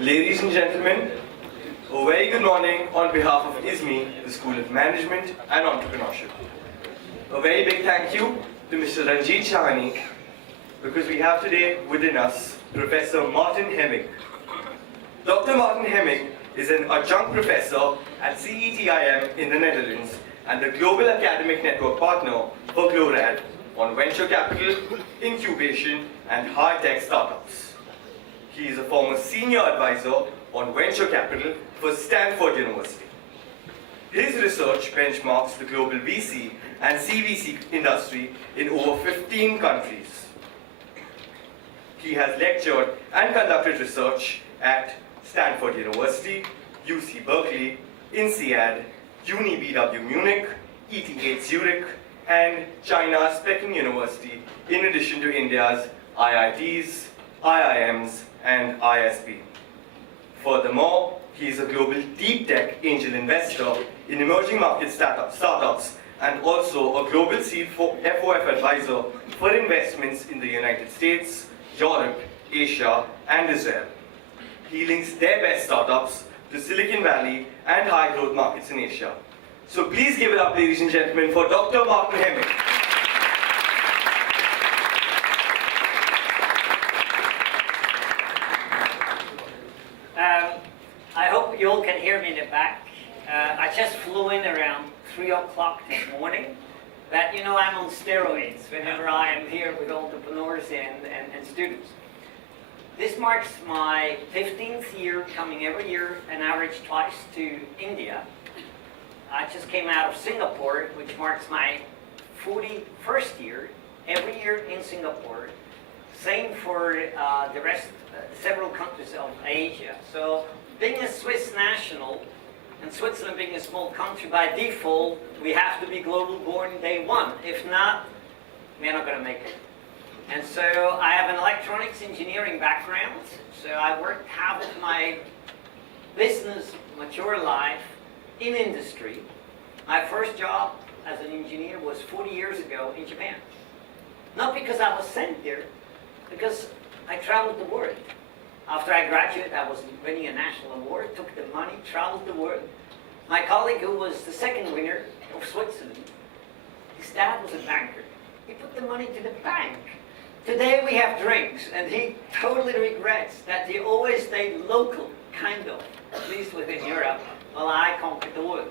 Ladies and gentlemen, a very good morning on behalf of ISME, the School of Management and Entrepreneurship. A very big thank you to Mr. Ranjit Shahani, because we have today within us Professor Martin Haemmig. Dr. Martin Haemmig is an adjunct professor at CETIM in the Netherlands and the Global Academic Network Partner for GLORAD on venture capital, incubation and high-tech startups. He is a former senior advisor on venture capital for Stanford University. His research benchmarks the global VC and CVC industry in over 15 countries. He has lectured and conducted research at Stanford University, UC Berkeley, INSEAD, UniBW Munich, ETH Zurich, and China's Peking University, in addition to India's IITs, IIMs, and ISB. Furthermore, he is a global deep tech angel investor in emerging market startups and also a global seed FOF advisor for investments in the United States, Europe, Asia, and Israel. He links their best startups to Silicon Valley and high growth markets in Asia. So please give it up, ladies and gentlemen, for Dr. Martin Haemmig. I hope you all can hear me in the back. I just flew in around 3 o'clock this morning, but you know I'm on steroids whenever I am here with entrepreneurs and students. This marks my 15th year coming every year, an average twice, to India. I just came out of Singapore, which marks my 41st year, every year in Singapore. Same for the rest, several countries of Asia. So being a Swiss national, and Switzerland being a small country, by default, we have to be global born day one. If not, we're not going to make it. And so I have an electronics engineering background, so I worked half of my business mature life in industry. My first job as an engineer was 40 years ago in Japan. Not because I was sent there, because I traveled the world. After I graduated, I was winning a national award, took the money, traveled the world. My colleague, who was the second winner of Switzerland, his dad was a banker. He put the money to the bank. Today we have drinks, and he totally regrets that he always stayed local, kind of, at least within Europe, while I conquered the world.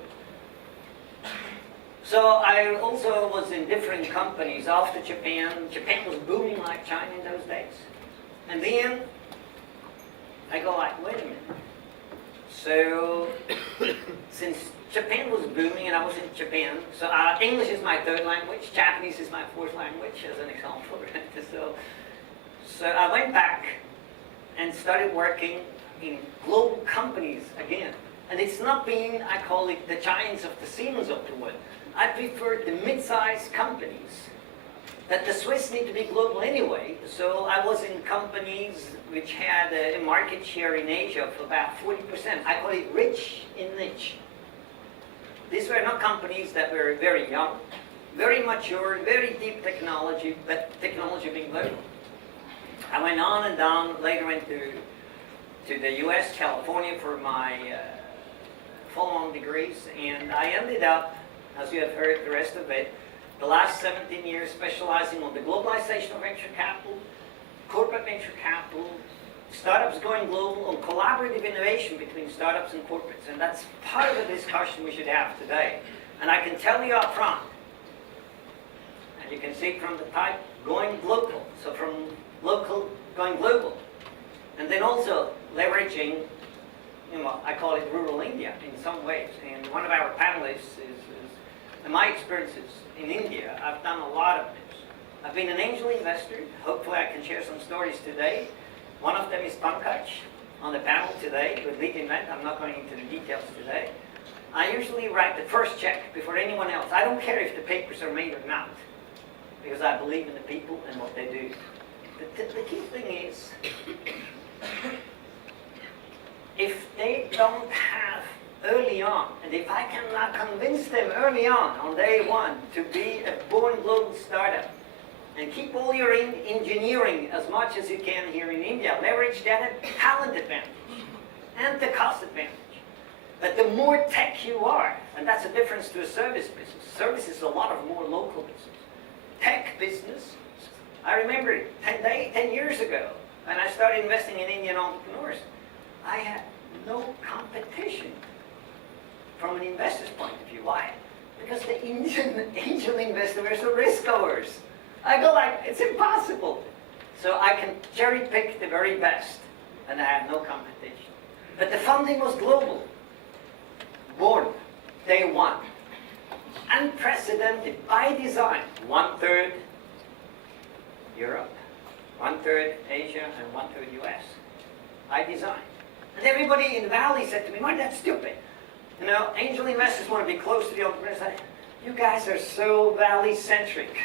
So I also was in different companies after Japan. Japan was booming like China in those days. And then I go like, wait a minute. So since Japan was booming and I was in Japan, so English is my third language, Japanese is my fourth language, as an example. So I went back and started working in global companies again. And it's not being, I call it the giants of the Siemens of the world. I prefer the mid-sized companies that the Swiss need to be global anyway. So I was in companies which had a market share in Asia of about 40%. I call it rich in niche. These were not companies that were very young, very mature, very deep technology, but technology being global. I went on and down, later went to the US, California for my follow-on degrees, and I ended up, as you have heard the rest of it, the last 17 years specializing on the globalization of venture capital, corporate venture capital, startups going global, on collaborative innovation between startups and corporates. And that's part of the discussion we should have today. And I can tell you up front, and you can see from the type, going global. So from local, going global. And then also leveraging, you know, I call it rural India in some ways. And one of our panelists is my experiences in India. I've done a lot of this. I've been an angel investor. Hopefully I can share some stories today. One of them is Pankaj on the panel today with Lead Invent. I'm not going into the details today. I usually write the first check before anyone else. I don't care if the papers are made or not, because I believe in the people and what they do. The key thing is, if they don't have early on, and if I cannot convince them early on day one, to be a born global startup, and keep all your engineering as much as you can here in India, leverage that talent advantage. and the cost advantage. But the more tech you are, and that's a difference to a service business. Service is a lot of more local business. Tech business, I remember 10 years ago, when I started investing in Indian entrepreneurs, I had no competition from an investor's point of view. Why? Because the Indian angel investors were so risk averse. I go like, it's impossible. So I can cherry pick the very best, and I had no competition. But the funding was global. Born, day one. Unprecedented by design. 1/3 Europe, 1/3 Asia, and 1/3 US. By design. And everybody in the valley said to me, Martin, that's stupid. You know, angel investors want to be close to the entrepreneurs. You guys are so valley-centric.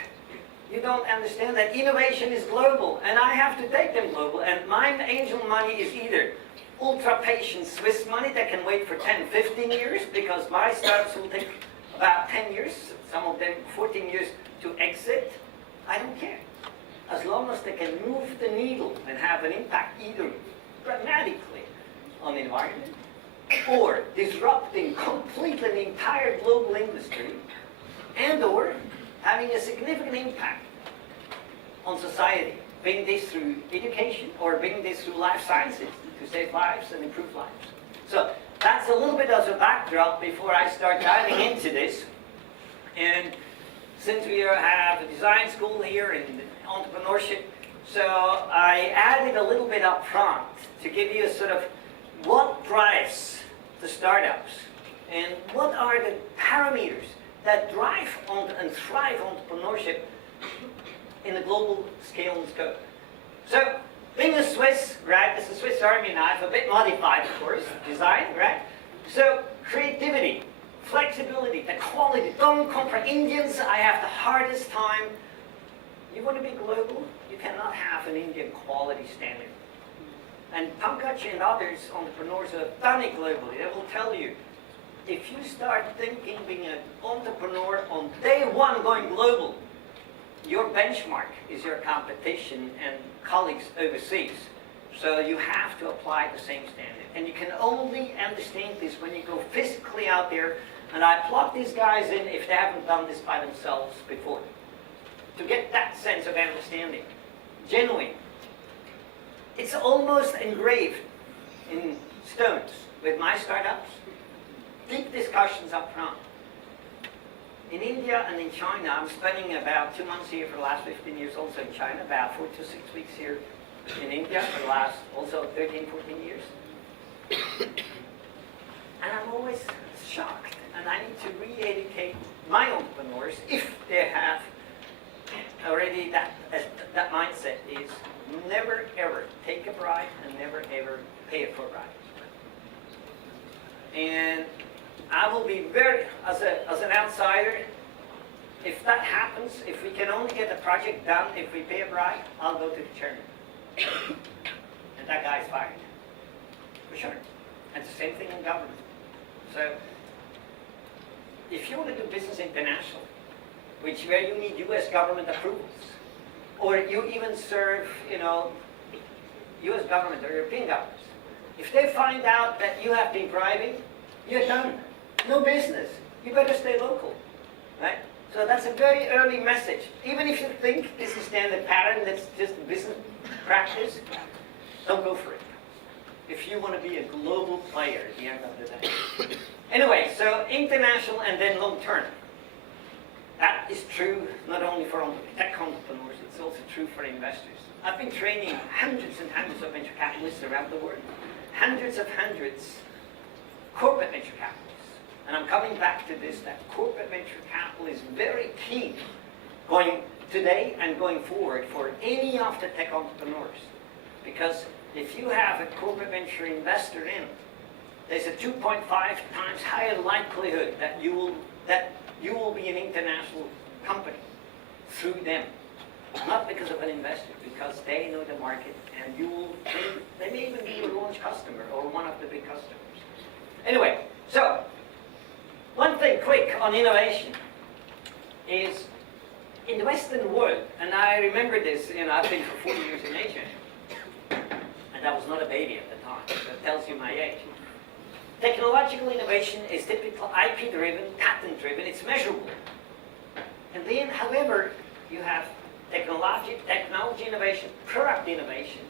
You don't understand that innovation is global, and I have to take them global. And my angel money is either ultra-patient Swiss money that can wait for 10, 15 years, because my startups will take about 10 years, some of them 14 years to exit. I don't care. As long as they can move the needle and have an impact either dramatically on the environment or disrupting completely the entire global industry and or having a significant impact on society, being this through education or being this through life sciences to save lives and improve lives. So that's a little bit as a backdrop before I start diving into this. And since we have a design school here and entrepreneurship, so I added a little bit up front to give you a sort of what drives the startups and what are the parameters that drive on and thrive entrepreneurship in a global scale and scope. So, being a Swiss, right, it's a Swiss Army knife, a bit modified, of course, design, right? So, creativity, flexibility, the quality, don't compare Indians. I have the hardest time. You want to be global, you cannot have an Indian quality standard. And Pankaj and others, entrepreneurs who have done it globally, they will tell you, if you start thinking being an entrepreneur on day one going global, your benchmark is your competition and colleagues overseas. So you have to apply the same standard. And you can only understand this when you go physically out there. And I plug these guys in if they haven't done this by themselves before, to get that sense of understanding. Genuine. It's almost engraved in stones with my startups. Deep discussions up front. In India and in China, I'm spending about 2 months here for the last 15 years, also in China, about 4 to 6 weeks here in India for the last also 13, 14 years. And I'm always shocked, and I need to re-educate my entrepreneurs, if they have already that mindset, is never ever take a bribe and never ever pay it for a bribe. And I will be very, as an outsider, if that happens, if we can only get the project done if we pay a bribe, I'll go to the chairman. And that guy's fired. For sure. And it's the same thing in government. So, if you want to do business international, where you need US government approvals, or you even serve, US government or European governments, if they find out that you have been bribing, you're done. No business. You better stay local, right? So that's a very early message. Even if you think this is standard pattern, that's just business practice, don't go for it. If you want to be a global player at the end of the day. Anyway, so international and then long term. That is true not only for tech entrepreneurs, it's also true for investors. I've been training hundreds and hundreds of venture capitalists around the world. Hundreds corporate venture capitalists. And I'm coming back to this, that corporate venture capital is very key going today and going forward for any of the tech entrepreneurs. Because if you have a corporate venture investor in, there's a 2.5 times higher likelihood that you will be an international company through them. Not because of an investor, because they know the market and they may even be your launch customer or one of the big customers. Anyway, so one thing quick on innovation is in the Western world, and I remember this, I've been for 40 years in Asia, and I was not a baby at the time. So it tells you you my age. Technological innovation is typically IP-driven, patent-driven, it's measurable. And then, however, you have technology innovation, product innovation,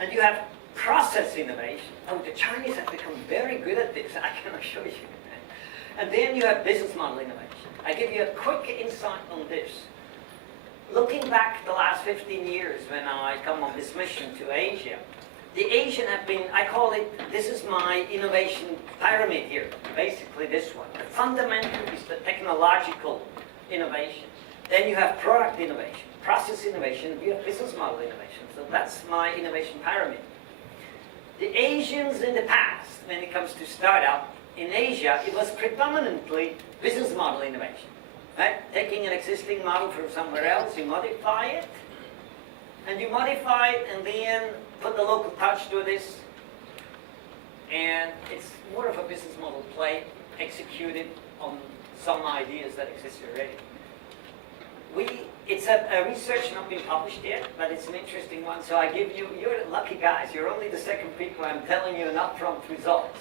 and you have process innovation. Oh, the Chinese have become very good at this, I can assure you. And then you have business model innovation. I give you a quick insight on this. Looking back the last 15 years when I come on this mission to Asia, the Asian have been, I call it, this is my innovation pyramid here, basically this one. The fundamental is the technological innovation. Then you have product innovation, process innovation, you have business model innovation. So that's my innovation pyramid. The Asians in the past, when it comes to startup, in Asia, it was predominantly business model innovation. Right? Taking an existing model from somewhere else, you modify it, and then put the local touch to this, and it's more of a business model play executed on some ideas that exist already. It's a research not been published yet, but it's an interesting one, so I give you, you're lucky guys, you're only the second people I'm telling you an upfront results.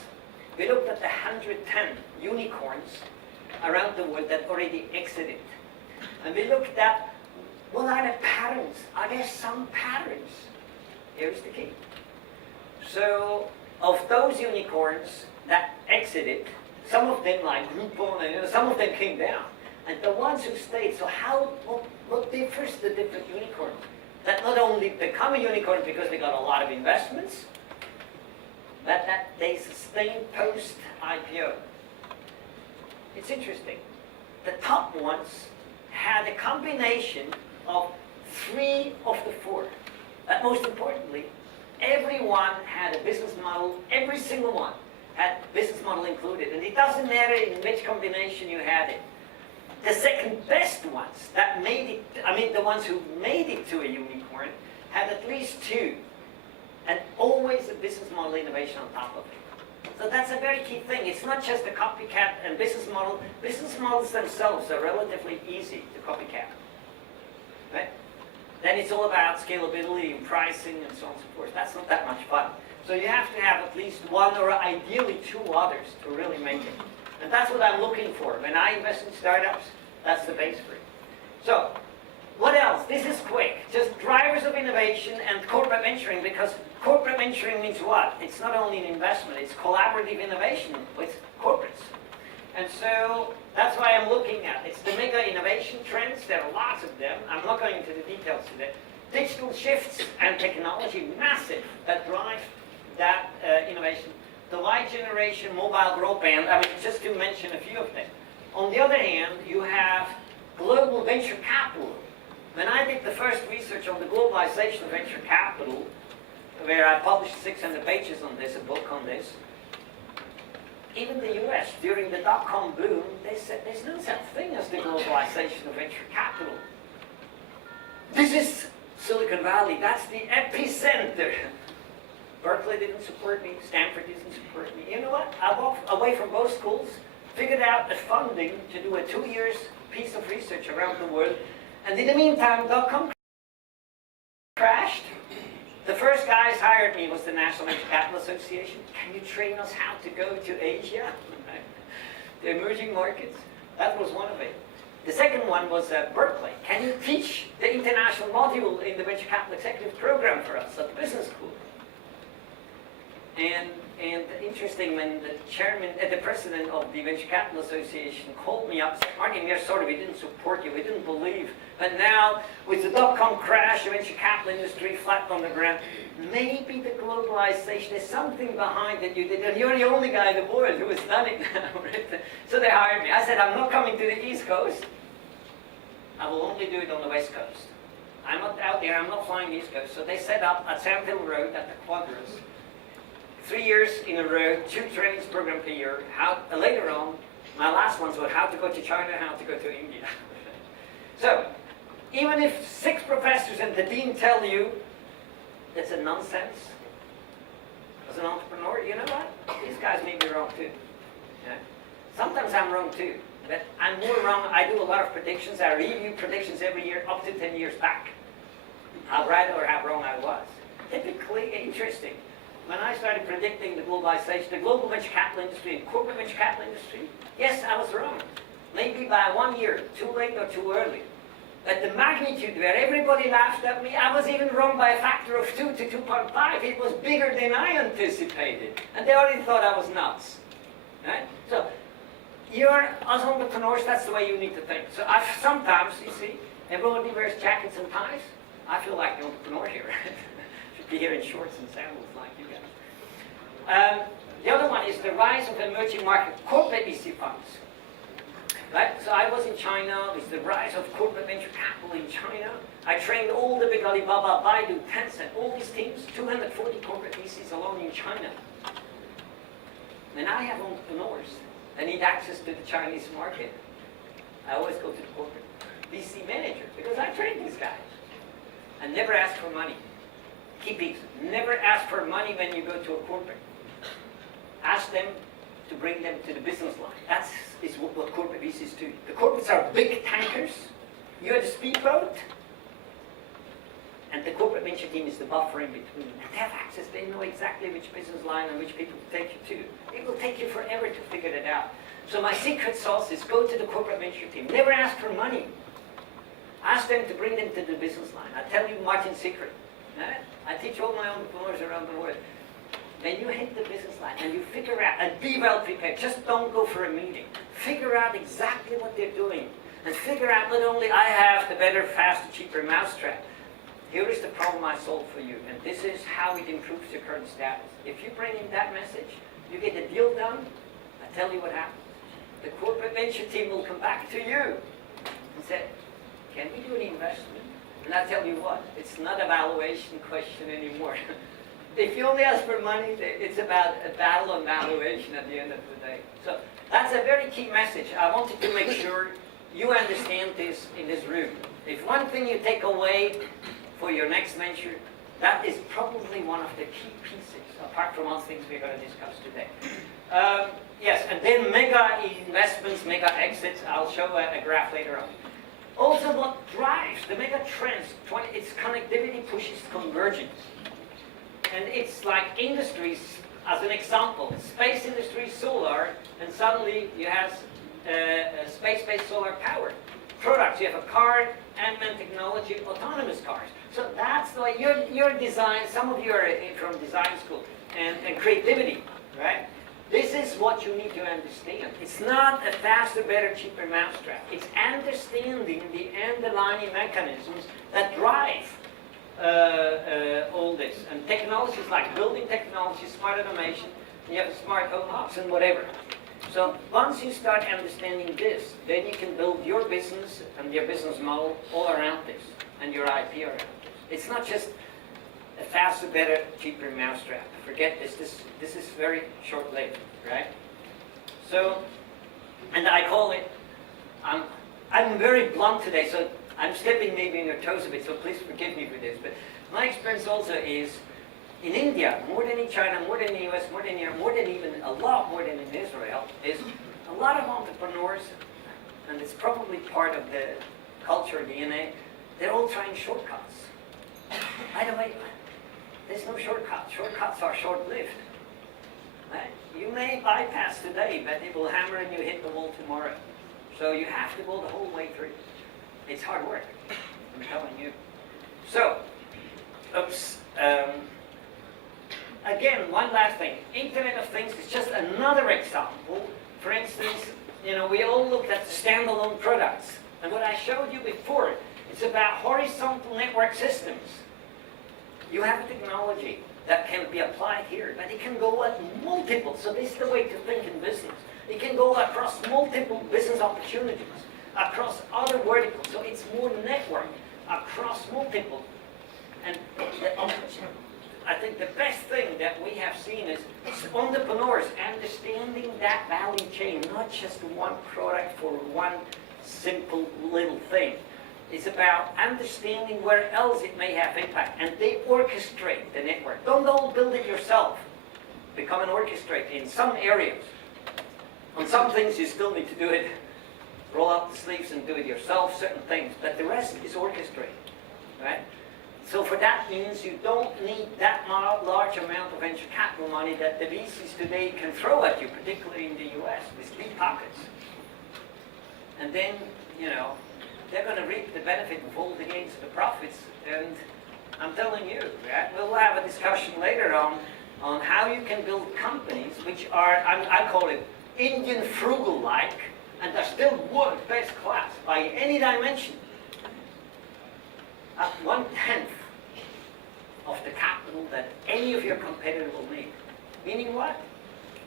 We looked at the 110 unicorns around the world that already exited. And we looked at what are the patterns? Are there some patterns? Here's the key. So, of those unicorns that exited, some of them like Groupon, and some of them came down. And the ones who stayed, so what differs the different unicorns? That not only become a unicorn because they got a lot of investments, but that they sustained post-IPO. It's interesting. The top ones had a combination of 3 of the 4. But most importantly, everyone had a business model, every single one had business model included. And it doesn't matter in which combination you had it. The second best ones that made it, the ones who made it to a unicorn, had at least 2. And always a business model innovation on top of it. So that's a very key thing. It's not just a copycat and business model. Business models themselves are relatively easy to copycat. Right? Then it's all about scalability and pricing and so on and so forth. That's not that much fun. So you have to have at least 1 or ideally 2 others to really make it. And that's what I'm looking for. When I invest in startups, that's the base for it. So, what else? This is quick. Just drivers of innovation and corporate venturing, because corporate venturing means what? It's not only an investment, it's collaborative innovation with corporates. And so, that's why I'm looking at it. It's the mega innovation trends. There are lots of them. I'm not going into the details today. Digital shifts and technology, massive, that drive that innovation. The Y generation, mobile broadband, just to mention a few of them. On the other hand, you have global venture capital. When I did the first research on the globalization of venture capital, where I published 600 pages on this, a book on this, even the US, during the dot-com boom, they said there's no such thing as the globalization of venture capital. This is Silicon Valley, that's the epicenter. Berkeley didn't support me, Stanford didn't support me. You know what? I walked away from both schools, figured out the funding to do a 2 years piece of research around the world, and in the meantime, dot-com crashed. The first guys hired me was the National Venture Capital Association. Can you train us how to go to Asia? The emerging markets. That was one of it. The second one was Berkeley. Can you teach the international module in the Venture Capital Executive Program for us at the business school? And interesting, when the chairman, the president of the Venture Capital Association called me up and said, Martin, we are sorry, we didn't support you, we didn't believe. But now, with the dot-com crash, the venture capital industry flat on the ground, maybe the globalization, there's something behind it you did, and you're the only guy in the world who has done it now. So they hired me. I said, I'm not coming to the East Coast. I will only do it on the West Coast. I'm not out there, I'm not flying the East Coast. So they set up at Sand Hill Road at the Quadras, 3 years in a row, 2 trainings program per year. Later on, my last ones were how to go to China, how to go to India. So, even if 6 professors and the dean tell you it's a nonsense, as an entrepreneur, you know what? These guys may be wrong too. Yeah? Sometimes I'm wrong too, but I'm more wrong. I do a lot of predictions. I review predictions every year up to 10 years back. How right or how wrong I was. Typically, interesting. when I started predicting the globalization, the global venture capital industry and corporate venture capital industry, yes, I was wrong. Maybe by 1 year, too late or too early. But the magnitude where everybody laughed at me, I was even wrong by a factor of 2 to 2.5. It was bigger than I anticipated. And they already thought I was nuts. Right? So, as entrepreneurs, that's the way you need to think. So sometimes, you see, everybody wears jackets and ties. I feel like the entrepreneur here. Should be here in shorts and sandals like you guys. The other one is the rise of emerging market corporate VC funds. Right? So I was in China, with the rise of corporate venture capital in China. I trained all the big Alibaba, Baidu, Tencent, all these teams, 240 corporate VCs alone in China. And I have entrepreneurs that need access to the Chinese market. I always go to the corporate VC manager because I train these guys. And never ask for money. Key piece, never ask for money when you go to a corporate. Ask them to bring them to the business line. That's what corporate VCs do. The corporates are big tankers. You're the speedboat. And the corporate venture team is the buffer in between. And they have access. They know exactly which business line and which people to take you to. It will take you forever to figure it out. So my secret sauce is go to the corporate venture team. Never ask for money. Ask them to bring them to the business line. I tell you Martin's secret. I teach all my entrepreneurs around the world. When you hit the business line and you figure out, and be well prepared, just don't go for a meeting. Figure out exactly what they're doing. And figure out not only I have the better, faster, cheaper mousetrap. Here is the problem I solve for you. And this is how it improves your current status. If you bring in that message, you get the deal done, I tell you what happens. The corporate venture team will come back to you and say, can we do an investment? And I tell you what, it's not a valuation question anymore. If you only ask for money, it's about a battle on valuation at the end of the day. So that's a very key message. I wanted to make sure you understand this in this room. If one thing you take away for your next venture, that is probably one of the key pieces, apart from all things we're going to discuss today. Yes, and then mega investments, mega exits. I'll show a graph later on. Also, what drives the mega trends, it's connectivity pushes convergence. And it's like industries, as an example, space industry, solar, and suddenly you have space-based solar power. Products, you have a car, Haemming technology, autonomous cars. So that's the way your design, some of you are from design school, and creativity, right? This is what you need to understand. It's not a faster, better, cheaper mousetrap. It's understanding the underlying mechanisms that drive all this. And technologies like building technology, smart automation, you have smart home hubs and whatever. So once you start understanding this, then you can build your business and your business model all around this, and your IP around this. It's not just a faster, better, cheaper mousetrap. Forget this. This is very short-lived, right? So, and I call it, I'm very blunt today, so I'm stepping maybe on your toes a bit, so please forgive me for this. But my experience also is, in India, more than in China, more than in the US, more than Europe, more than even, a lot more than in Israel, is a lot of entrepreneurs, and it's probably part of the culture, DNA, they're all trying shortcuts. By the way, there's no shortcut. Shortcuts are short-lived. Right? You may bypass today, but it will hammer and you hit the wall tomorrow. So you have to go the whole way through. It's hard work, I'm telling you. So, again, one last thing. Internet of Things is just another example. For instance, we all looked at standalone products. And what I showed you before, it's about horizontal network systems. You have technology that can be applied here, but it can go at multiple. So this is the way to think in business. It can go across multiple business opportunities, across other verticals. So it's more network across multiple. And I think the best thing that we have seen is entrepreneurs understanding that value chain, not just one product for one simple little thing. It's about understanding where else it may have impact, and they orchestrate the network. Don't all build it yourself. Become an orchestrator in some areas. On some things you still need to do it, roll up the sleeves and do it yourself, certain things, but the rest is orchestrated, right? So for that means you don't need that large amount of venture capital money that the VCs today can throw at you, particularly in the US, with deep pockets. And then, you know, they're going to reap the benefit of all the gains of the profits. And I'm telling you, right, we'll have a discussion later on how you can build companies which are, I call it Indian frugal-like, and are still world best class by any dimension. At 1/10 of the capital that any of your competitors will need. Meaning what?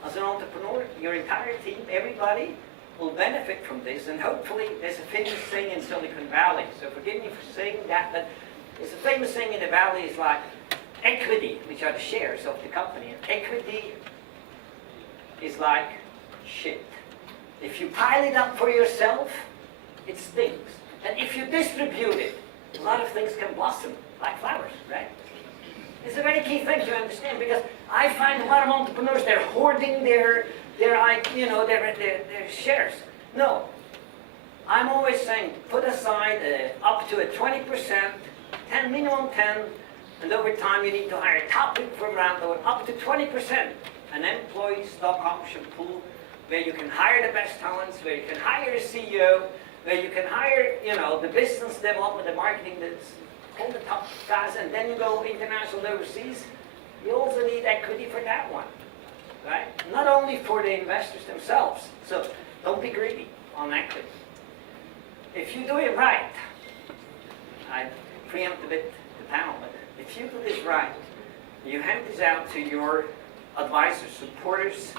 As an entrepreneur, your entire team, everybody will benefit from this, and hopefully there's a famous saying in Silicon Valley, so forgive me for saying that, but there's a famous saying in the Valley is like equity, which are the shares of the company. And equity is like shit. If you pile it up for yourself, it stinks. And if you distribute it, a lot of things can blossom like flowers, right? It's a very key thing to understand, because I find a lot of entrepreneurs, they're hoarding their shares. No. I'm always saying, put aside up to a 20%, minimum 10, and over time you need to hire top people from around the world, up to 20%, an employee stock option pool where you can hire the best talents, where you can hire a CEO, where you can hire, you know, the business development, the marketing, all the top guys, and then you go international overseas. You also need equity for that one, right? Not only for the investors themselves. So don't be greedy on equity. If you do it right, I preempt a bit the panel, but if you do this right, you hand this out to your advisors, supporters,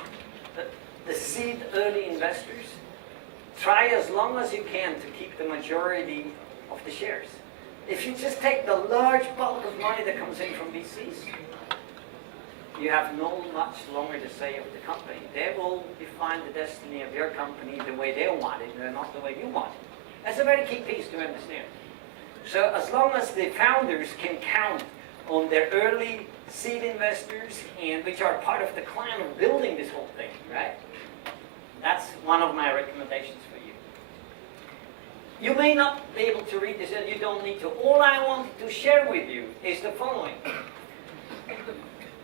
the seed early investors. Try as long as you can to keep the majority of the shares. If you just take the large bulk of money that comes in from VCs, you have no much longer to say of the company. They will define the destiny of your company the way they want it, and not the way you want it. That's a very key piece to understand. So as long as the founders can count on their early seed investors, and which are part of the clan of building this whole thing, right? That's one of my recommendations for you. You may not be able to read this, and you don't need to. All I want to share with you is the following.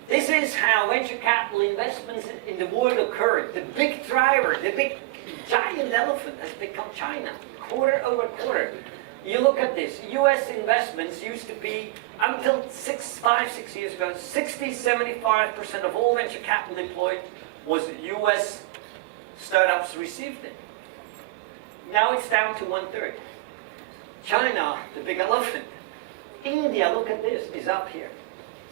This is how venture capital investments in the world occurred. The big driver, the big giant elephant has become China, quarter over quarter. You look at this, US investments used to be, until 5-6 years ago, 60-75% of all venture capital deployed was US startups received it. Now it's down to 1/3. China, the big elephant. India, look at this, is up here.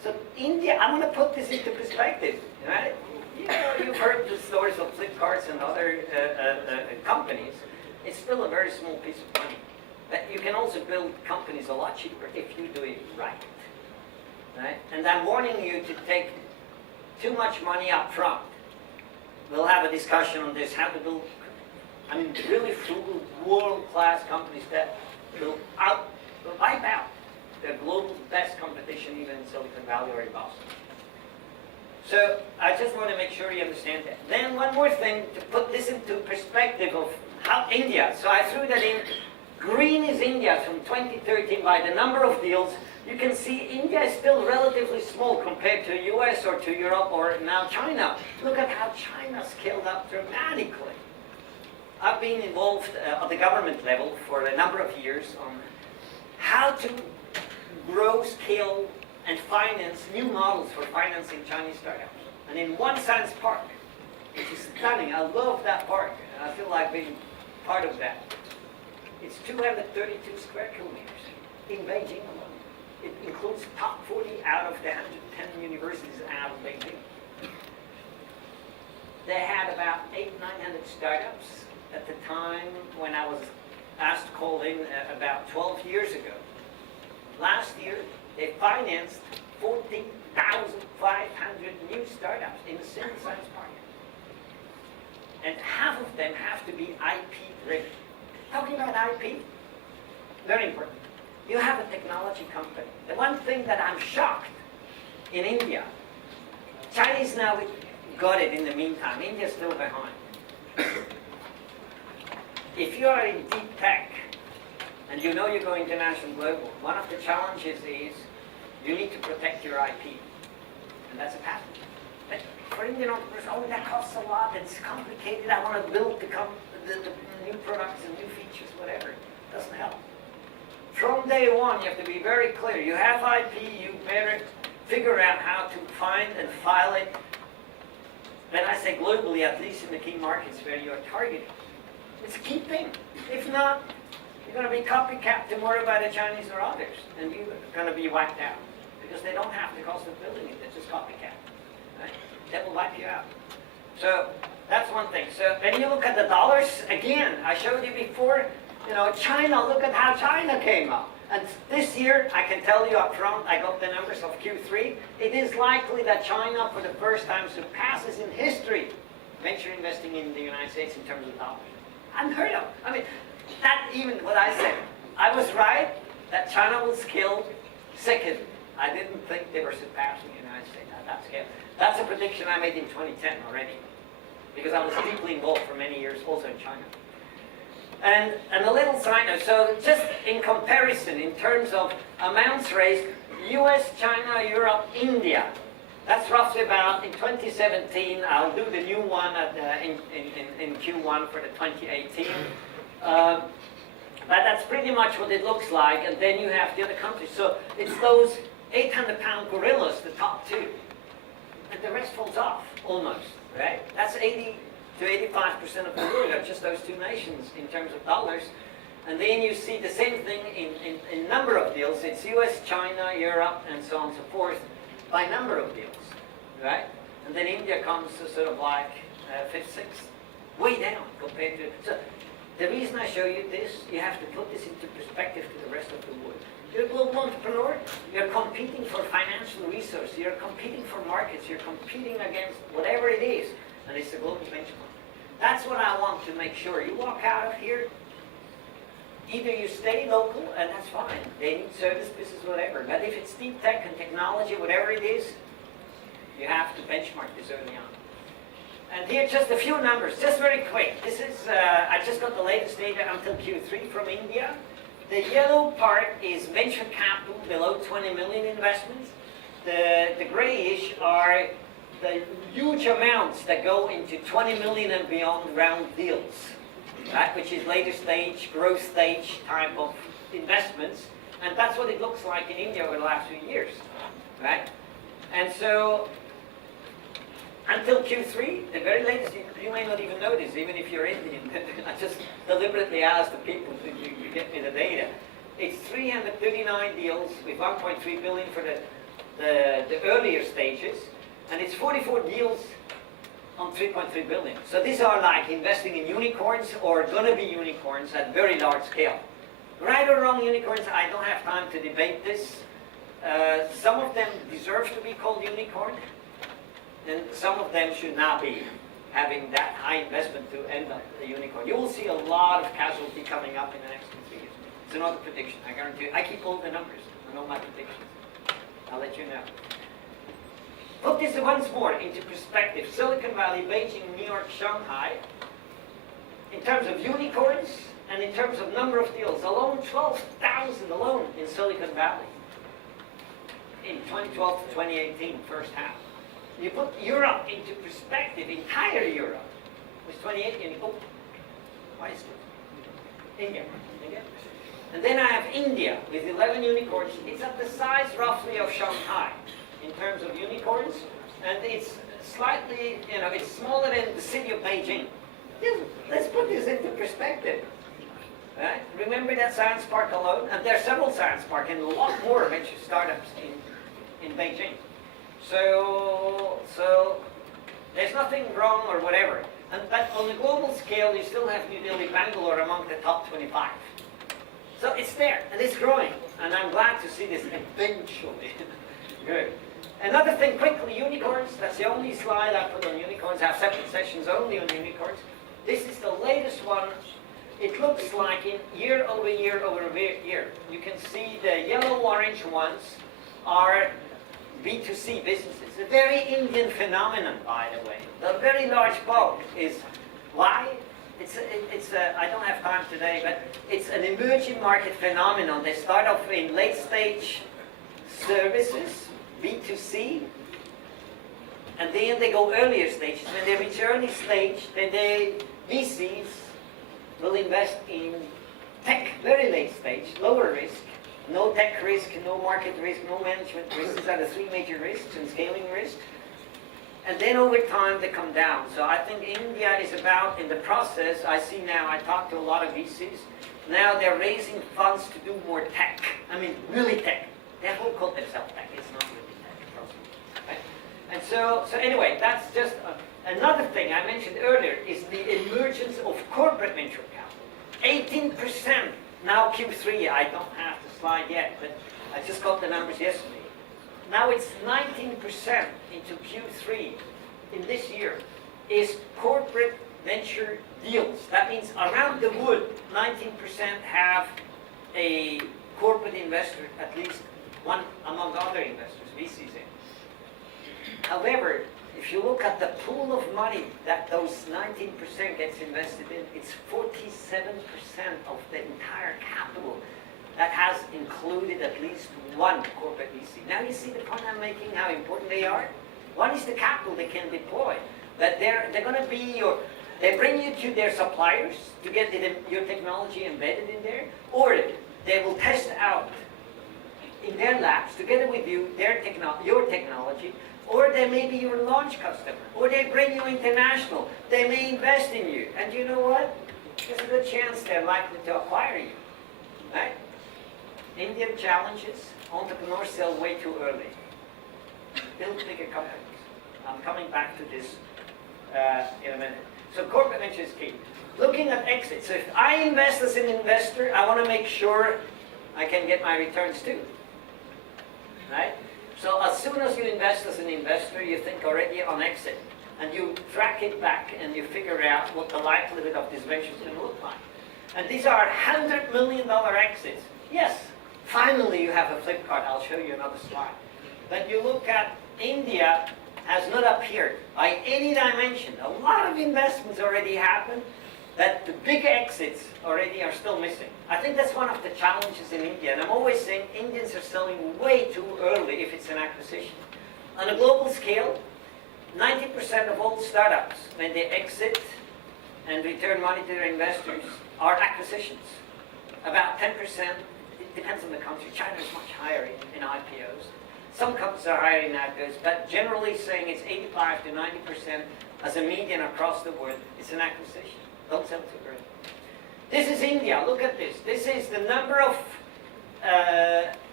So India, I want to put this into perspective, right? You know, you've heard the stories of Flipkarts and other companies. It's still a very small piece of money. But you can also build companies a lot cheaper if you do it right. Right? And I'm warning you to take too much money up front. We'll have a discussion on this, how to build, really frugal, world-class companies that will wipe out the global best competition even in Silicon Valley or in Boston. So I just want to make sure you understand that. Then one more thing to put this into perspective of how India, so I threw that in. Green is India from 2013 by the number of deals. You can see India is still relatively small compared to US or to Europe or now China. Look at how China scaled up dramatically. I've been involved at the government level for a number of years on how to grow, scale, and finance new models for financing Chinese startups. And in one science park, which is stunning, I love that park, and I feel like being part of that. It's 232 square kilometers in Beijing alone. It includes top 40 out of the 110 universities out of Beijing. They had about 800-900 startups at the time when I was asked to call in about 12 years ago. Last year, they financed 14,500 new startups in the same science park. And half of them have to be IP-driven. Talking about IP, very important. You have a technology company. The one thing that I'm shocked in India, Chinese now got it in the meantime. India's still behind. If you are in deep tech and you know you're going international global, one of the challenges is you need to protect your IP. And that's a patent. But for Indian entrepreneurs, oh, that costs a lot, it's complicated, I want to build the new products and new features, whatever. It doesn't help. From day one, you have to be very clear. You have IP, you better figure out how to find and file it. When I say globally, at least in the key markets where you're targeting. It's a key thing. If not, you're going to be copycat tomorrow by the Chinese or others, and you're going to be wiped out. Because they don't have the cost of building it, they're just copycat. Right? That will wipe you out. So that's one thing. So when you look at the dollars, again, I showed you before, China, look at how China came up. And this year, I can tell you up front, I got the numbers of Q3, it is likely that China, for the first time, surpasses in history venture investing in the United States in terms of dollars. Unheard of. I mean, not even what I said. I was right that China will scale second. I didn't think they were surpassing the United States at that scale. That's a prediction I made in 2010 already, because I was deeply involved for many years also in China. And a little side note, so just in comparison, in terms of amounts raised, US, China, Europe, India, that's roughly about, in 2017, I'll do the new one in Q1 for the 2018. But that's pretty much what it looks like, and then you have the other countries. So it's those 800-pound gorillas, the top two, and the rest falls off, almost, right? That's 80 to 85% of the world are just those two nations in terms of dollars. And then you see the same thing in number of deals. It's US, China, Europe, and so on and so forth, by number of deals, right? And then India comes to sort of like fifth, sixth, way down compared to... So the reason I show you this, you have to put this into perspective to the rest of the world. You're a global entrepreneur, you're competing for financial resources, you're competing for markets, you're competing against whatever it is, and it's a global benchmark. That's what I want to make sure. You walk out of here, either you stay local, and that's fine. They need service business, whatever. But if it's deep tech and technology, whatever it is, you have to benchmark this early on. And here, just a few numbers, just very quick. This is, I just got the latest data until Q3 from India. The yellow part is venture capital below 20 million investments. The grayish are the huge amounts that go into 20 million and beyond round deals, right? Which is later stage, growth stage type of investments. And that's what it looks like in India over the last few years, right? And so, until Q3, the very latest, you may not even know this, even if you're Indian. I just deliberately asked the people to get me the data. It's 339 deals with 1.3 billion for the earlier stages, and it's 44 deals on 3.3 billion. So these are like investing in unicorns or gonna be unicorns at very large scale. Right or wrong unicorns, I don't have time to debate this. Some of them deserve to be called unicorn, and some of them should not be having that high investment to end up a unicorn. You will see a lot of casualty coming up in the next 2 years. It's another prediction, I guarantee you. I keep all the numbers and all my predictions. I'll let you know. Put this once more into perspective. Silicon Valley, Beijing, New York, Shanghai, in terms of unicorns and in terms of number of deals, alone 12,000 alone in Silicon Valley in 2012 to 2018, first half. You put Europe into perspective, entire Europe was 28 unicorns. Oh, why is it? India. And then I have India with 11 unicorns. It's at the size roughly of Shanghai in terms of unicorns, and it's slightly, it's smaller than the city of Beijing. Let's put this into perspective. Right? Remember that science park alone? And there are several science parks and a lot more venture startups in Beijing. So there's nothing wrong or whatever. But on the global scale, you still have New Delhi, Bangalore among the top 25. So it's there, and it's growing. And I'm glad to see this eventually. Good. Another thing, quickly, unicorns. That's the only slide I put on unicorns. I have separate sessions only on unicorns. This is the latest one. It looks like in year over year over year. You can see the yellow-orange ones are B2C businesses. A very Indian phenomenon, by the way. The very large bulk is why? I don't have time today, but it's an emerging market phenomenon. They start off in late stage services, B2C, and then they go earlier stages. When they reach early stage, then VCs will invest in tech, very late stage, lower risk, no tech risk, no market risk, no management risk. These are the three major risks and scaling risks. And then over time they come down. So I think India is about, in the process, I see now, I talk to a lot of VCs, now they're raising funds to do more tech. I mean, really tech. They won't call themselves tech, it's not really tech, trust me. Right? And so anyway, that's just another thing I mentioned earlier is the emergence of corporate venture capital. 18% now Q3, I don't have the slide yet, but I just got the numbers yesterday. Now it's 19% into Q3 in this year is corporate venture deals. That means around the wood, 19% have a corporate investor, at least one among other investors, VCs in. However, if you look at the pool of money that those 19% gets invested in, it's 47% of the entire capital that has included at least one corporate VC. Now you see the point I'm making, how important they are? One is the capital they can deploy, but they're going to be they bring you to their suppliers to get your technology embedded in there, or they will test out in their labs together with you your technology, or they may be your launch customer, or they bring you international. They may invest in you, and you know what? There's a good chance they're likely to acquire you, right? Indian challenges, entrepreneurs sell way too early. Build bigger companies. I'm coming back to this in a minute. So corporate venture is key. Looking at exit. So if I invest as an investor, I want to make sure I can get my returns too. Right? So as soon as you invest as an investor, you think already on exit. And you track it back and you figure out what the likelihood of this venture is going to look like. And these are $100 million exits. Yes, finally you have a flip card. I'll show you another slide. But you look at India has not appeared by any dimension. A lot of investments already happened, that the big exits already are still missing. I think that's one of the challenges in India. And I'm always saying Indians are selling way too early if it's an acquisition. On a global scale, 90% of all startups, when they exit and return money to their investors, are acquisitions. About 10%, it depends on the country. China is much higher in IPOs. Some companies are higher in IPOs, but generally saying it's 85 to 90% as a median across the world, it's an acquisition. Don't sell too early. This is India. Look at this. This is the number of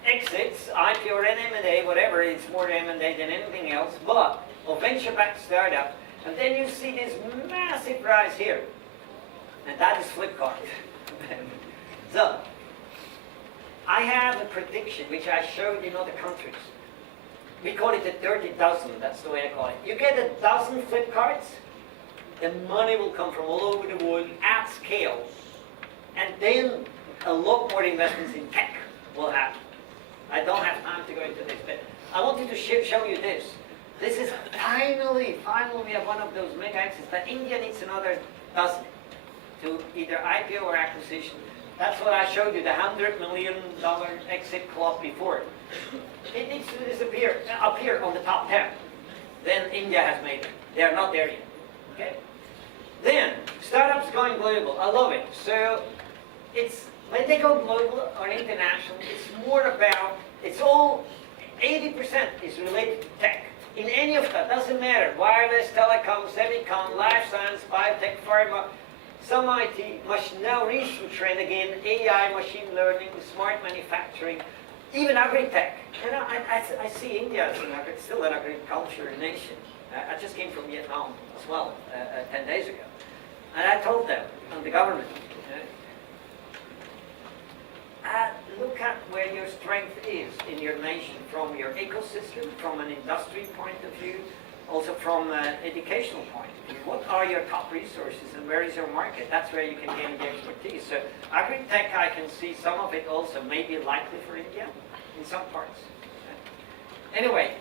exits, IPO or M&A, whatever. It's more M&A than anything else, but of venture-backed startup. And then you see this massive rise here. And that is Flipkart. So, I have a prediction which I showed in other countries. We call it the 30 dozen, that's the way I call it. You get a dozen Flipkarts, the money will come from all over the world at scale. And then a lot more investments in tech will happen. I don't have time to go into this, but I wanted to show you this. This is finally we have one of those mega exits, but India needs another dozen to either IPO or acquisition. That's what I showed you, the $100 million exit club before. It needs to appear on the top 10. Then India has made it. They are not there yet. Okay? Then, startups going global. I love it. So, when they go global or international, it's more about, it's all, 80% is related to tech. In any of that, doesn't matter. Wireless, telecom, semicon, life science, biotech, pharma, some IT, now recent trend again, AI, machine learning, smart manufacturing, even agri-tech. You know, I see India as still an agriculture nation. I just came from Vietnam as well 10 days ago. And I told them, and the government, look at where your strength is in your nation, from your ecosystem, from an industry point of view, also from an educational point of view. What are your top resources and where is your market? That's where you can gain the expertise. So agri-tech, I can see some of it also may be likely for India in some parts. Anyway,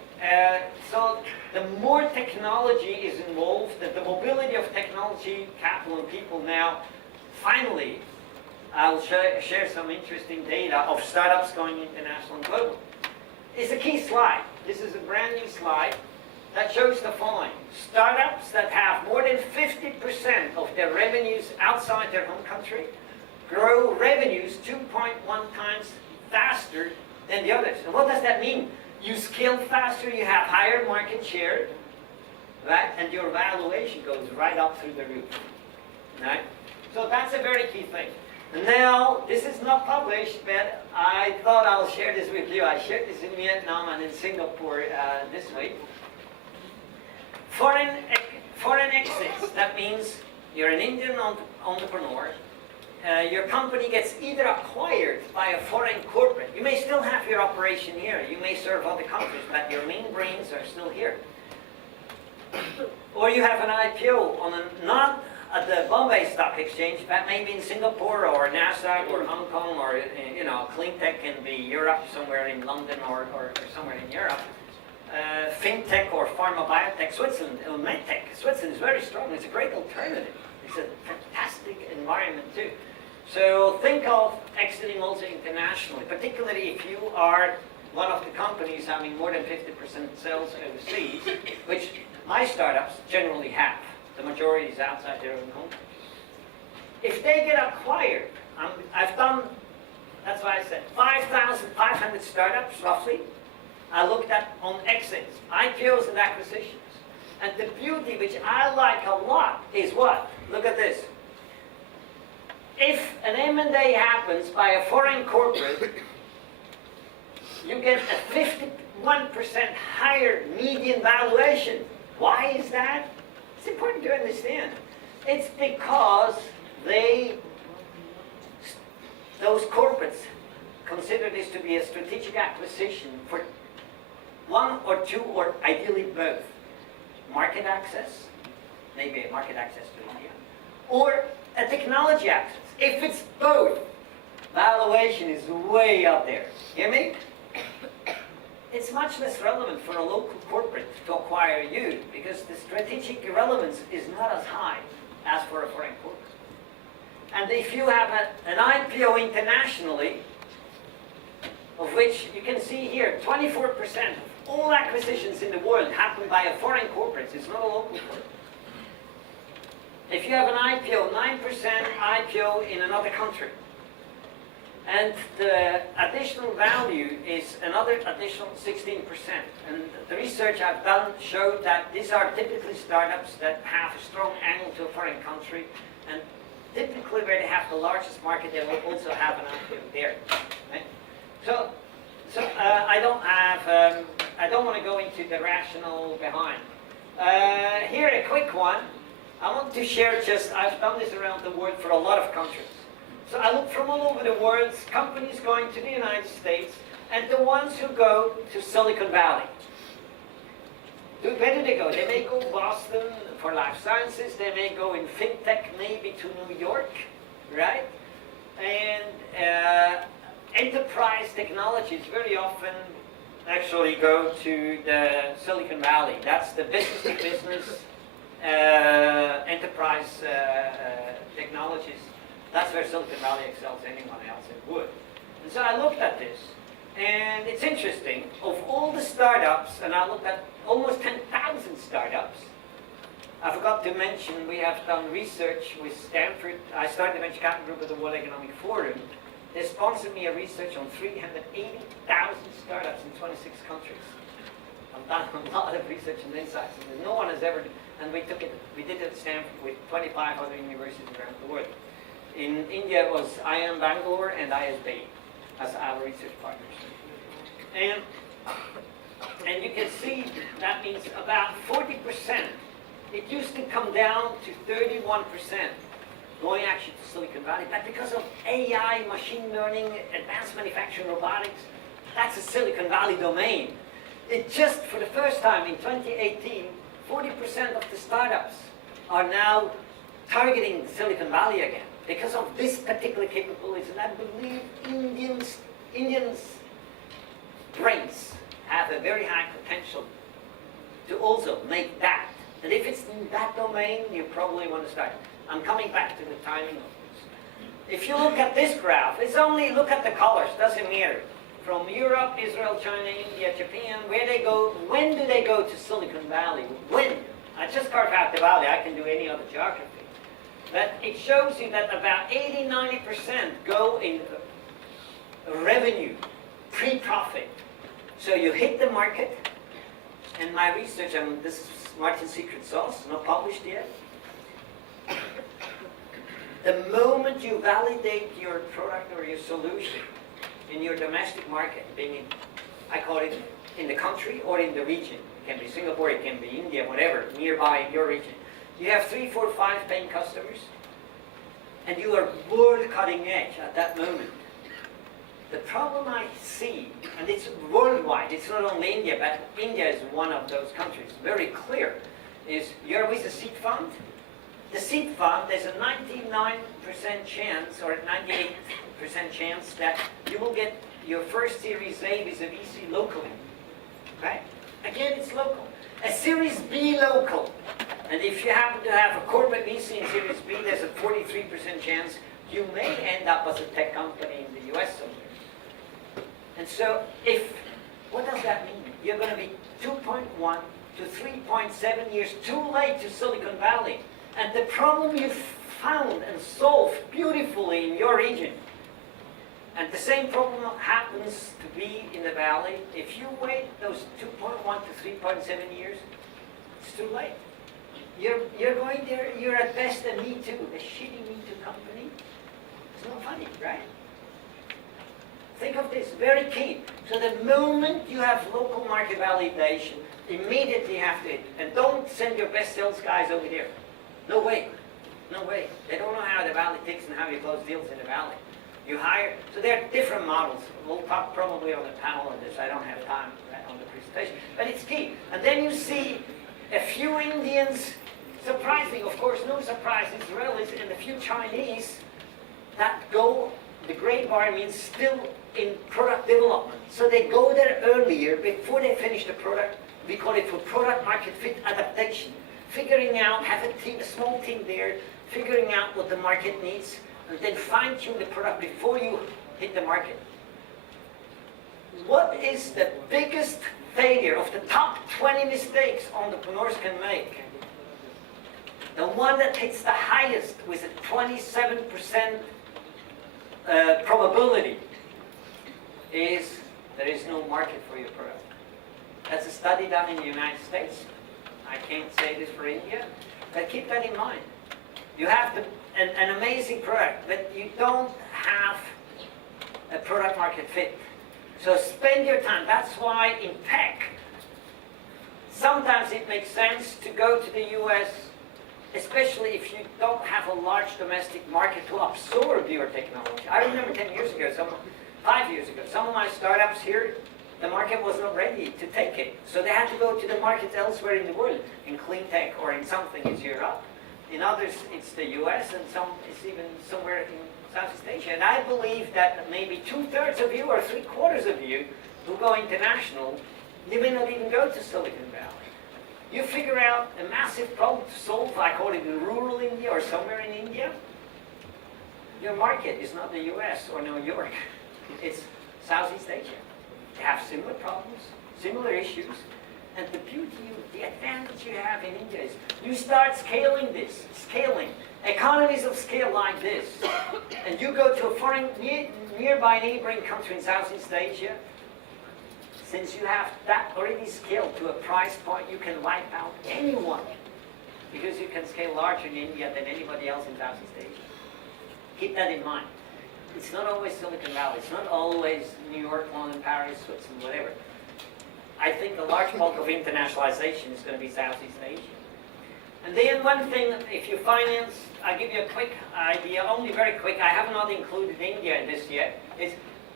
so the more technology is involved, the mobility of technology, capital, and people now, finally, I'll share some interesting data of startups going international and global. is a key slide. This is a brand new slide that shows the following. Startups that have more than 50% of their revenues outside their home country grow revenues 2.1 times faster than the others. And what does that mean? You scale faster, you have higher market share, right? And your valuation goes right up through the roof, right? So that's a very key thing. And now, this is not published, but I thought I'll share this with you. I shared this in Vietnam and in Singapore this week. Foreign exits, that means you're an Indian entrepreneur. Your company gets either acquired by a foreign corporate. You may still have your operation here. You may serve other countries, but your main brains are still here. Or you have an IPO on not at the Bombay Stock Exchange, but maybe in Singapore or NASDAQ or Hong Kong, or clean tech can be Europe, somewhere in London or somewhere in Europe. FinTech or pharma biotech, Switzerland, medtech. Switzerland is very strong. It's a great alternative. It's a fantastic environment too. So think of exiting also internationally, particularly if you are one of the companies having more than 50% sales overseas, which my startups generally have. The majority is outside their own home. If they get acquired, I've done, that's why I said 5,500 startups roughly. I looked at on exits, IPOs and acquisitions. And the beauty, which I like a lot, is what? Look at this. If an M&A happens by a foreign corporate, you get a 51% higher median valuation. Why is that? It's important to understand. It's because those corporates consider this to be a strategic acquisition for one or two, or ideally both. Market access, maybe a market access to India, or a technology access. If it's both, valuation is way up there. Hear me? It's much less relevant for a local corporate to acquire you, because the strategic relevance is not as high as for a foreign corporate. And if you have an IPO internationally, of which you can see here, 24% of all acquisitions in the world happen by a foreign corporate. It's not a local corporate. If you have an IPO, 9% IPO in another country. And the additional value is another additional 16%. And the research I've done showed that these are typically startups that have a strong angle to a foreign country, and typically where they have the largest market, they will also have an IPO there. Right? So I don't want to go into the rationale behind. Here a quick one. I want to share I've done this around the world for a lot of countries. So I look from all over the world, companies going to the United States, and the ones who go to Silicon Valley. Where do they go? They may go to Boston for life sciences, they may go in FinTech maybe to New York, right? And enterprise technologies very often actually go to the Silicon Valley. That's the business-to-business enterprise technologies. That's where Silicon Valley excels anyone else it would. And so I looked at this, and it's interesting. Of all the startups, and I looked at almost 10,000 startups, I forgot to mention we have done research with Stanford. I started the venture capital group at the World Economic Forum. They sponsored me a research on 380,000 startups in 26 countries. I've done a lot of research and insights, and no one has ever, and we did it at Stanford with 25 other universities around the world. In India it was IIM Bangalore and ISB as our research partners. And you can see that means about 40%. It used to come down to 31%. Going actually to Silicon Valley, but because of AI, machine learning, advanced manufacturing, robotics, that's a Silicon Valley domain. It just, for the first time in 2018, 40% of the startups are now targeting Silicon Valley again because of this particular capability. And I believe Indians' brains have a very high potential to also make that. And if it's in that domain, you probably want to start. I'm coming back to the timing of this. If you look at this graph, it's only look at the colors, doesn't matter. from Europe, Israel, China, India, Japan, where they go, when do they go to Silicon Valley? When? I just carve out the valley, I can do any other geography. But it shows you that about 80-90% go in revenue, pre-profit. So you hit the market, and my research, this is Martin's secret sauce, not published yet. The moment you validate your product or your solution in your domestic market, being in, I call it in the country or in the region, it can be Singapore, it can be India, whatever, nearby in your region. You have 3, 4, 5 paying customers, and you are world cutting edge at that moment. The problem I see, and it's worldwide, it's not only India, but India is one of those countries, very clear, is you're with a seed fund. The seed fund, there's a 99% chance or 98% chance that you will get your first Series A with a VC locally. Okay? Again, it's local. A Series B local. And if you happen to have a corporate VC in Series B, there's a 43% chance you may end up as a tech company in the US somewhere. And so, what does that mean? You're going to be 2.1 to 3.7 years too late to Silicon Valley. And the problem you found and solved beautifully in your region. And the same problem happens to be in the valley. If you wait those 2.1 to 3.7 years, it's too late. You're going there, you're at best a Me Too, a shitty Me Too company. It's not funny, right? Think of this, very key. So the moment you have local market validation, immediately have to, and don't send your best sales guys over there. No way. No way. They don't know how the valley ticks and how you close deals in the valley. You hire, so there are different models. We'll talk probably on the panel on this. I don't have time on the presentation. But it's key. And then you see a few Indians, surprising, of course, no surprise, Israelis, and a few Chinese that go, the gray bar means still in product development. So they go there earlier, before they finish the product. We call it for product market fit adaptation. Figuring out, have a small team there, figuring out what the market needs, and then fine-tune the product before you hit the market. What is the biggest failure of the top 20 mistakes entrepreneurs can make? The one that hits the highest with a 27% probability is there is no market for your product. That's a study done in the United States. I can't say this for India, but keep that in mind. You have an amazing product, but you don't have a product market fit. So spend your time. That's why in tech, sometimes it makes sense to go to the US, especially if you don't have a large domestic market to absorb your technology. I remember 10 years ago, 5 years ago, some of my startups here, the market was not ready to take it. So they had to go to the markets elsewhere in the world, in clean tech or in something in Europe. In others, it's the US, and some it's even somewhere in Southeast Asia. And I believe that maybe 2/3 of you or 3/4 of you who go international, you may not even go to Silicon Valley. You figure out a massive problem to solve, I call it in rural India or somewhere in India. Your market is not the US or New York. It's Southeast Asia. They have similar problems, similar issues, and the beauty, the advantage you have in India is you start scaling this, economies of scale like this, and you go to a foreign, nearby neighboring country in Southeast Asia, since you have that already scaled to a price point, you can wipe out anyone, because you can scale larger in India than anybody else in Southeast Asia. Keep that in mind. It's not always Silicon Valley. It's not always New York, London, Paris, Switzerland, whatever. I think a large bulk of internationalization is going to be Southeast Asia. And then one thing, if you finance, I'll give you a quick idea, only very quick. I have not included India in this yet. Is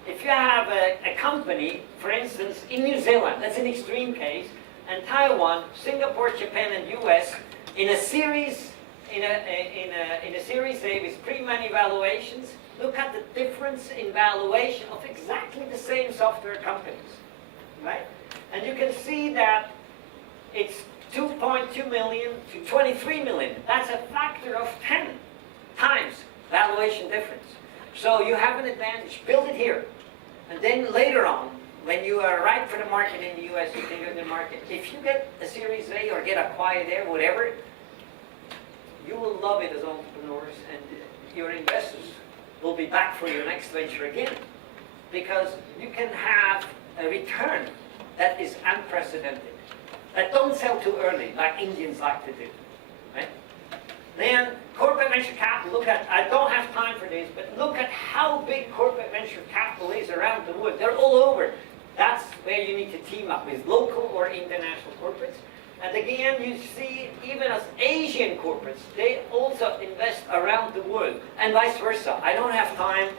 if you have a company, for instance, in New Zealand, that's an extreme case, and Taiwan, Singapore, Japan, and US, in a series A with pre-money valuations, look at the difference in valuation of exactly the same software companies, right? And you can see that it's 2.2 million to 23 million. That's a factor of 10 times valuation difference. So you have an advantage. Build it here. And then later on, when you are ripe for the market in the US, you can go to the market. If you get a Series A or get acquired there, whatever, you will love it as entrepreneurs, and your investors will be back for your next venture again, because you can have a return that is unprecedented. That don't sell too early, like Indians like to do. Right? Then corporate venture capital, look at, I don't have time for this, but look at how big corporate venture capital is around the world. They're all over. That's where you need to team up with local or international corporates. And again, you see, even as Asian corporates, they also invest around the world, and vice versa. I don't have time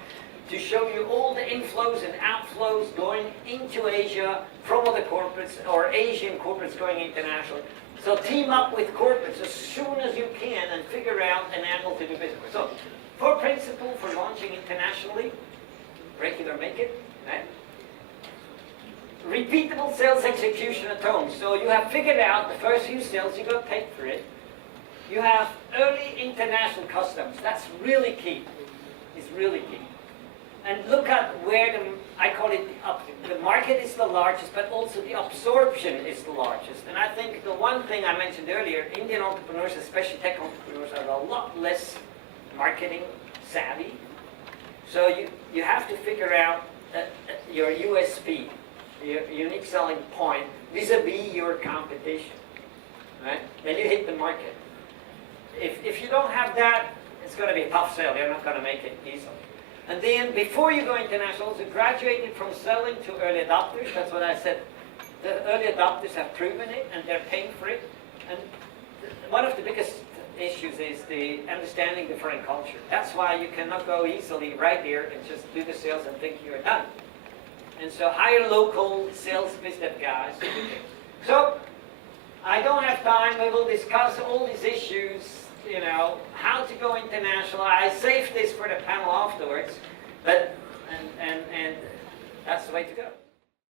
to show you all the inflows and outflows going into Asia from other corporates, or Asian corporates going international. So team up with corporates as soon as you can and figure out an angle to do business with. So, for principle for launching internationally, break it or make it, right? Repeatable sales execution at home. So you have figured out the first few sales, you got paid for it. You have early international customs. That's really key. It's really key. And look at where I call it, the market is the largest, but also the absorption is the largest. And I think the one thing I mentioned earlier, Indian entrepreneurs, especially tech entrepreneurs, are a lot less marketing savvy. So you have to figure out your USP, your unique selling point, vis-a-vis your competition. Right? Then you hit the market. If you don't have that, it's going to be a tough sale. You're not going to make it easily. And then, before you go international, also graduating from selling to early adopters. That's what I said. The early adopters have proven it, and they're paying for it. And one of the biggest issues is the understanding the foreign culture. That's why you cannot go easily right there and just do the sales and think you're done. And so hire local sales business guys. So, I don't have time. We will discuss all these issues, you know, how to go international. I saved this for the panel afterwards, but and that's the way to go.